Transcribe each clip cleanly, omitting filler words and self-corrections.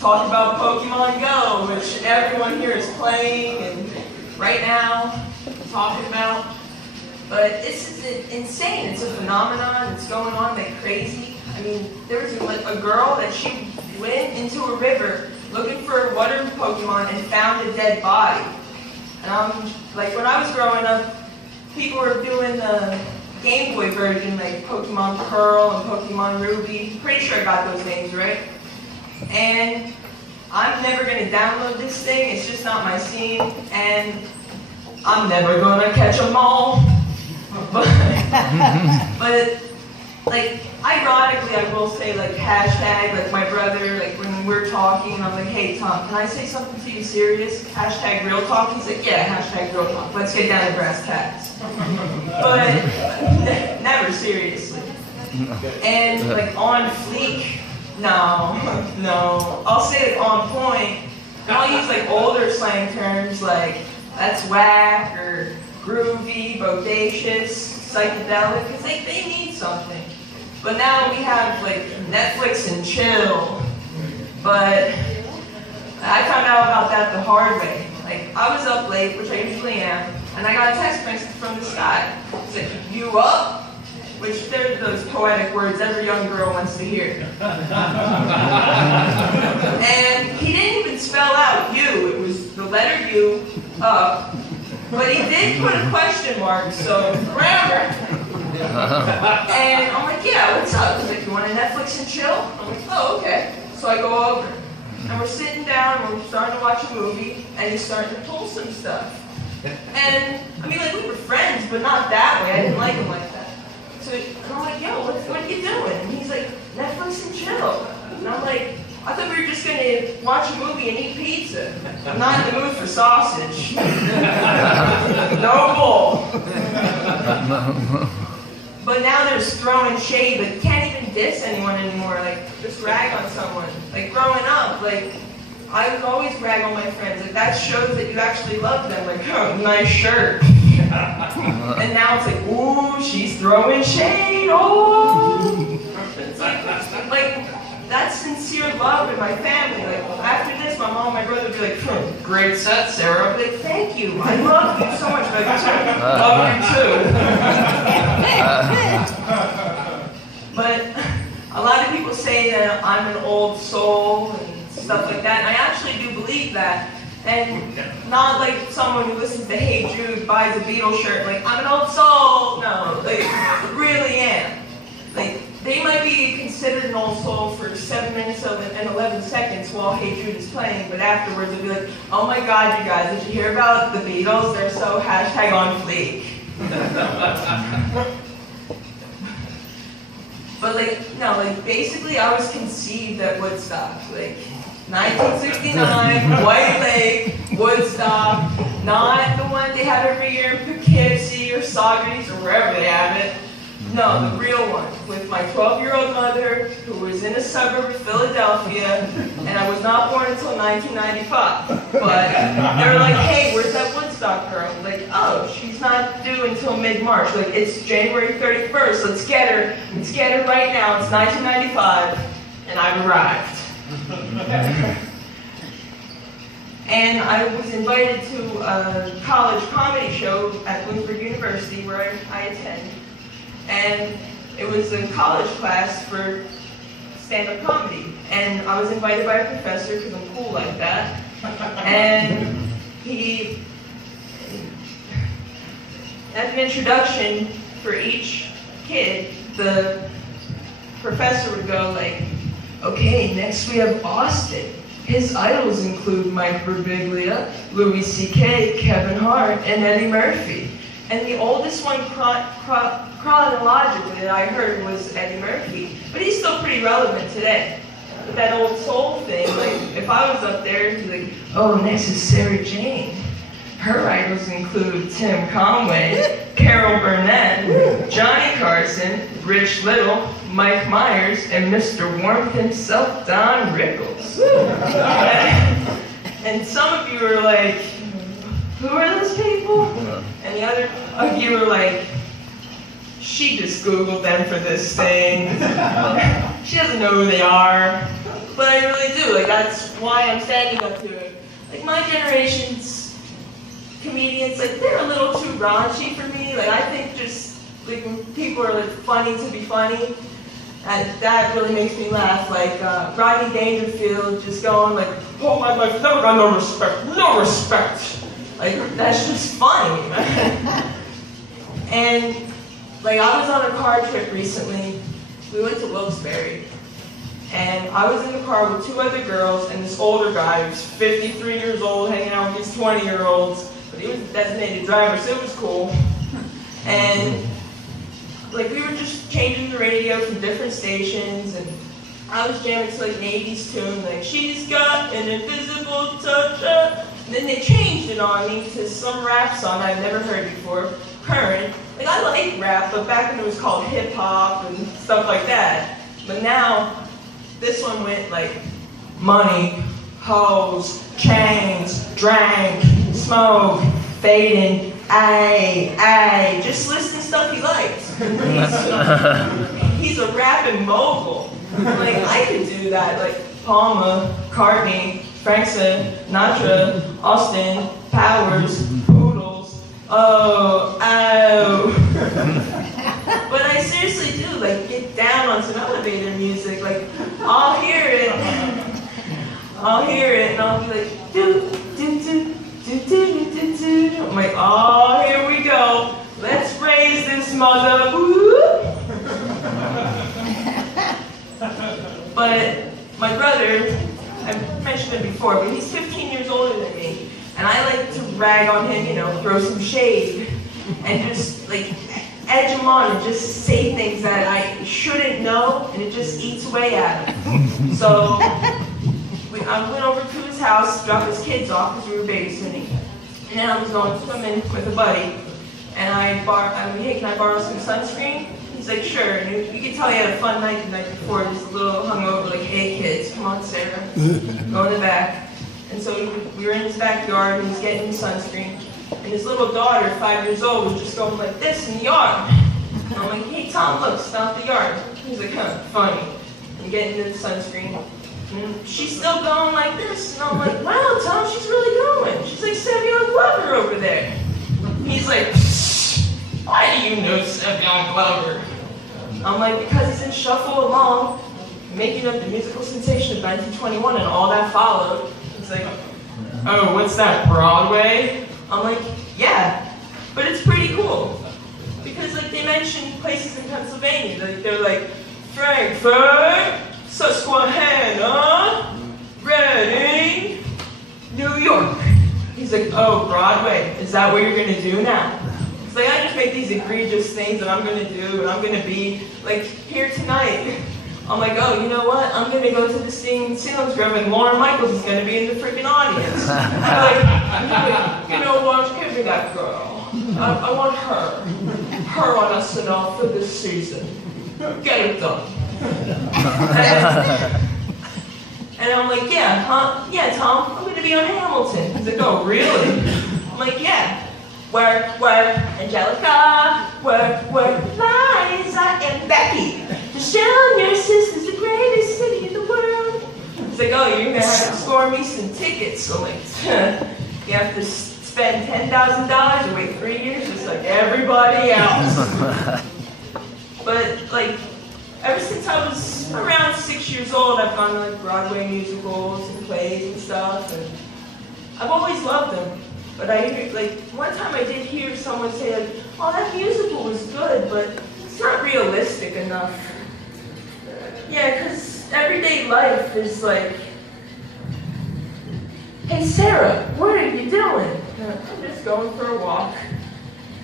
talk about Pokemon Go, which everyone here is playing and right now talking about. But it's insane. It's a phenomenon. It's going on like crazy. I mean, there was a girl that she went into a river looking for a water Pokemon and found a dead body. And like when I was growing up, people were doing the Game Boy version, like Pokemon Pearl and Pokemon Ruby. Pretty sure I got those names right. And I'm never going to download this thing. It's just not my scene. And I'm never going to catch them all. But like, ironically, I will say, like, hashtag, like, my brother, like, when we're talking, and I'm like, hey, Tom, can I say something to you serious? Hashtag real talk? He's like, yeah, hashtag real talk. Let's get down to brass tacks. But never seriously. And, like, on fleek, no. I'll say it on point. And I'll use, like, older slang terms, like, that's whack, or groovy, bodacious, psychedelic, because they need something. But now we have like Netflix and chill. But I found out about that the hard way. Like I was up late, which I usually am, and I got a text message from this guy. It's like, you up? Which they're those poetic words every young girl wants to hear. And he didn't even spell out you. It was the letter U, up. But he did put a question mark, so grammar. And I'm like, yeah, what's up? He's like, you want to Netflix and chill? I'm like, oh, okay. So I go over, and we're sitting down, and we're starting to watch a movie, and he's starting to pull some stuff. And, I mean, like, we were friends, but not that way. I didn't like him like that. So and I'm like, yo, what are you doing? And he's like, Netflix and chill. And I'm like, I thought we were just going to watch a movie and eat pizza. I'm not in the mood for sausage. No bull. But now there's throwing shade, but you can't even diss anyone anymore. Like, just rag on someone. Like, growing up, like, I would always rag on my friends. Like, that shows that you actually love them. Like, oh, nice shirt. And now it's like, ooh, she's throwing shade. Oh. Like, that's sincere love in my family. Like, after this, my mom and my brother would be like, great set, Sarah. I'd be like, thank you. I love you so much. Like, love you too. But a lot of people say that I'm an old soul and stuff like that. And I actually do believe that. And not like someone who listens to Hey Jude buys a Beatles shirt, like, I'm an old soul. No, like, I really am. Like, they might be considered an old soul for 7 minutes and 11 seconds while Hey Jude is playing, but afterwards they'll be like, oh my god, you guys, did you hear about the Beatles? They're so hashtag on fleek. But like, no, like basically I was conceived at Woodstock. Like 1969, White Lake, Woodstock, not the one they have every year in Poughkeepsie or Saugerties or wherever they have it. No, the real one, with my 12-year-old mother, who was in a suburb of Philadelphia, and I was not born until 1995. But they were like, hey, where's that Woodstock girl? I'm like, oh, she's not due until mid-March. Like, it's January 31st, let's get her right now. It's 1995, and I've arrived. And I was invited to a college comedy show at Bloomsburg University, where I attend. And it was a college class for stand-up comedy. And I was invited by a professor, because I'm cool like that. And he, as an introduction for each kid, the professor would go like, okay, next we have Austin. His idols include Mike Birbiglia, Louis C.K., Kevin Hart, and Eddie Murphy. And the oldest one chronologically that I heard was Eddie Murphy. But he's still pretty relevant today. But that old soul thing, like, if I was up there, he'd be like, oh, next is SaraJane. Her idols include Tim Conway, Carol Burnett, Johnny Carson, Rich Little, Mike Myers, and Mr. Warmth himself, Don Rickles. And some of you are like, who are those people? And the other of you are like, she just Googled them for this thing. She doesn't know who they are. but I really do. Like, that's why I'm standing up here. Like, my generation's comedians, like, they're a little too raunchy for me. Like, I think just, like, when people are, like, funny to be funny, that really makes me laugh. Like, Rodney Dangerfield just going, like, oh, my life never got no respect, no respect. Like, that's just funny. And, like, I was on a car trip recently. We went to Wilkes-Barre. And I was in the car with 2 other girls and this older guy who was 53 years old hanging out with these 20-year-olds. But he was a designated driver, so it was cool. And, like, we were just changing the radio from different stations, and I was jamming to, like, an 80s tune, like, she's got an invisible touch. And then they changed it on me to some rap song I've never heard before, current. Like, I like rap, but back when it was called hip-hop and stuff like that. But now, this one went like, money, hoes, chains, drank, smoke, fading, ayy, just listing stuff he likes. He's a rapping mogul. Like, I could do that, like Palma, Cartney, Frank Sinatra, Austin, Powers, Poodles, oh, ow. But I seriously do, like, get down on some elevator music. Like, I'll hear it, and I'll be like, do, do, do, do, do, do, do. I'm like, oh, here we go. Let's raise this mother, whoop. But my brother, I've mentioned him before, but he's 15 years older than me. And I like to rag on him, you know, throw some shade. And just, like, edge him on and just say things that I shouldn't know, and it just eats away at him. So I went over to his house, dropped his kids off because we were babysitting, and then I was going to come in with a buddy, and I mean, hey, can I borrow some sunscreen? He's like, sure. And you could tell he had a fun night the night before, just a little hungover, like, hey kids, come on, Sarah, go in the back. And so we were in his backyard, and he's getting his sunscreen. And his little daughter, 5 years old, was just going like this in the yard. And I'm like, hey Tom, look, stomp the yard. He's like, huh, funny. I'm getting into the sunscreen. And she's still going like this. And I'm like, wow, Tom, she's really going. She's like Savion Glover over there. He's like, why do you know Savion Glover? I'm like, because he's in Shuffle Along, making up the musical sensation of 1921 and all that followed. He's like, oh, what's that, Broadway? I'm like, yeah, but it's pretty cool. Because, like, they mention places in Pennsylvania. Like, they're like, Frankfurt, Susquehanna, Reading, New York. He's like, oh, Broadway, is that what you're going to do now? It's like, I just make these egregious things that I'm going to do, and I'm going to be, like, here tonight. I'm like, oh, you know what? I'm going to go to the Selinsgrove, and Lauren Michaels is going to be in the freaking audience. I'm like, you know what? Give me that girl. I want her. Her on SNL for this season. Get it done. And I'm like, yeah, huh? Yeah, Tom, I'm going to be on Hamilton. He's like, oh, really? I'm like, yeah. Work, Angelica, work, Liza, and Becky. Michelle, your sister's the greatest city in the world. It's like, oh, you're gonna have to score me some tickets. So, like, you have to spend $10,000 and wait 3 years just like everybody else. But, like, ever since I was around 6 years old, I've gone to, like, Broadway musicals and plays and stuff, and I've always loved them. But I hear, like, one time I did hear someone say, like, oh, that musical was good, but it's not realistic enough. Yeah, because everyday life is like, hey, Sarah, what are you doing? I'm just going for a walk.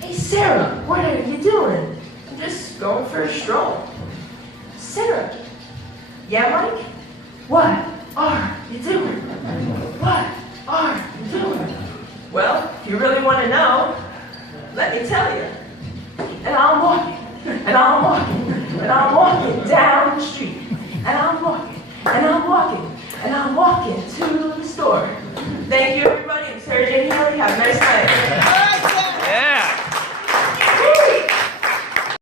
Hey, Sarah, what are you doing? I'm just going for a stroll. Sarah, yeah, Mike? What are you doing? What are you doing? Well, if you really want to know, let me tell you. And I'm walking, and I'm walking, and I'm walking down the street. And I'm walking, and I'm walking, and I'm walking to the store. Thank you, everybody. I'm SaraJane Healey. Have a nice night.